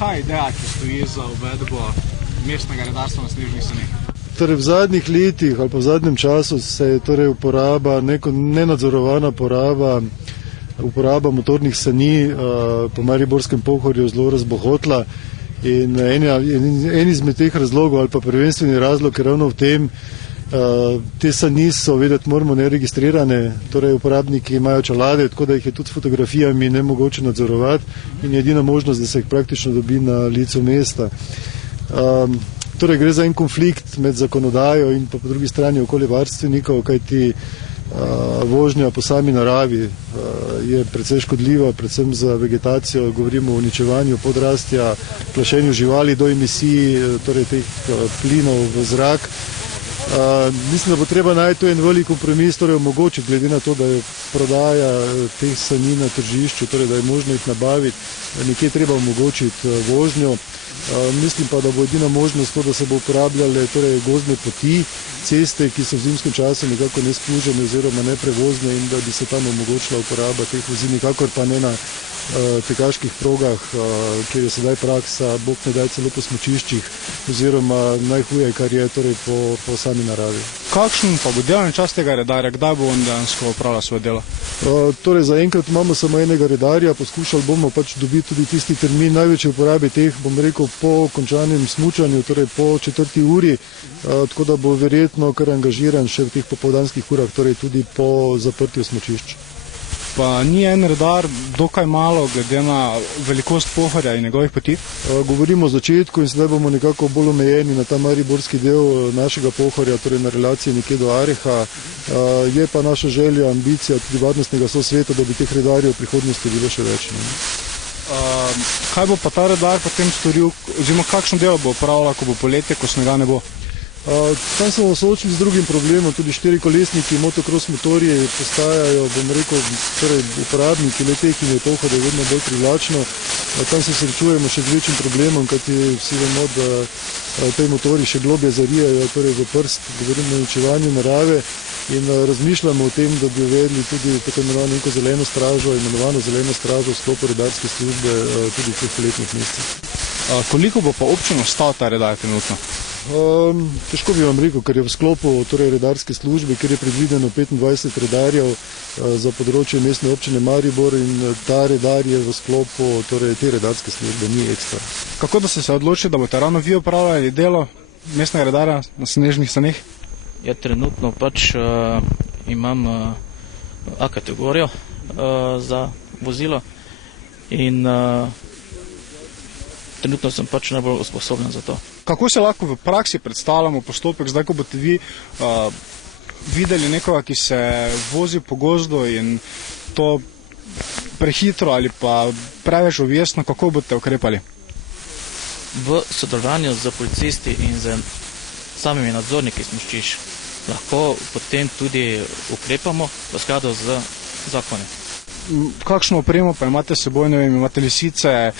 Kaj je ideja, ki stoji za uvedbo mestnega redarstva na snežnih saneh? Torej v zadnjih letih ali pa v zadnjem času se je torej nenadzorovana uporaba motornih sani po Mariborskem Pohorju zelo razbohotila in en izmed teh razlogov ali pa prvenstveni razlog je ravno v tem, te sani so, vedeti moramo, neregistrirane, torej uporabniki imajo čelade, tako da jih je tudi s fotografijami nemogoče nadzorovati in je edina možnost, da se jih praktično dobi na licu mesta. Torej gre za en konflikt med zakonodajo in pa po drugi strani okoljevarstvenikov, kajti vožnja po sami naravi je precej škodljiva, predvsem za vegetacijo, govorimo o uničevanju podrastja, plašenju živali do emisij, torej teh plinov v zrak. Mislim, da bo treba najti en velik kompromis, torej omogočiti, glede na to, da je prodaja teh sani na tržišču, torej da je možno jih nabaviti, nekje treba omogočiti vožnjo. Mislim pa, da bo edina možnost to, da se bo uporabljale torej gozdne poti, ceste, ki so v zimskem času nekako nesplužene oziroma neprevozne in da bi se tam omogočila uporaba teh vozil, nikakor pa ne na tekaških progah, kjer je sedaj praksa, bog ne daj, celo po smučiščih oziroma najhuje, kar je torej po sami naravi. Kakšen pa bo delovni čas tega redarja, kdaj bo on dejansko opravljal svoje delo? Torej zaenkrat imamo samo enega redarja, poskušali bomo pač dobiti tudi tisti termin največje uporabe teh, bom rekel, po končanem smučanju, torej po 4. uri, tako da bo verjetno kar angažiran še v teh popoldanskih urah, torej tudi po zaprtju smučišč. Pa ni en redar dokaj malo glede na velikost Pohorja in njegovih poti? Govorimo o začetku in sedaj bomo nekako bolj omejeni na ta mariborski del našega Pohorja, torej na relaciji nekje do Areha. Je pa naša želja, ambicija tudi varnostnega sosveta, da bi teh redarjev v prihodnosti bilo še več. Kaj bo pa ta redar potem storil, oziroma kakšno delo bo opravljal, ko bo poletje, ko snega ne bo? Tam smo soočili z drugim problemom, tudi štirikolesniki, motocross motorji postajajo, bom rekel, torej uporabniki le-teh in je Pohorje vedno bolj privlačno. Tam se srečujemo še z večjim problemom, kajti vsi vemo, da te motorji še globje zarijajo, torej v prst, govorimo o uničevanju narave in razmišljamo o tem, da bi uvedli tudi tako imenovano neko zeleno stražo, imenovano zeleno stražo v sklopu redarske službe tudi v teh poletnih mesecih. Koliko bo pa občino stal ta redar trenutno? Težko bi vam rekel, ker je v sklopu torej redarske službe, kjer je predvideno 25 redarjev za področje mestne občine Maribor in ta redar je v sklopu torej te redarske službe, ni ekstra. Kako da ste se odločili, da boste ravno vi opravljali delo mestnega redarja na snežnih saneh? Ja, trenutno pač imam A kategorijo za vozilo in trenutno sem pač najbolj usposobljen za to. Kako se lahko v praksi predstavljamo postopek, zdaj ko boste vi videli nekoga, ki se vozi po gozdu in to prehitro ali pa preveč ovjesno, kako boste ukrepali? V sodelovanju z policisti in z samimi nadzorniki smučišč lahko potem tudi ukrepamo v skladu z zakoni. Kakšno opremo pa imate s seboj, ne vem, imate lisice?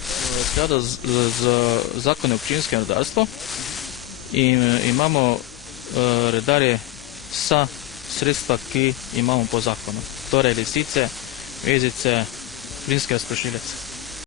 V skladu z zakoni o občinskem redarstvu in imamo redarje vsa sredstva, ki imamo po zakonu. Torej lisice, vezice, plinski razpršilec.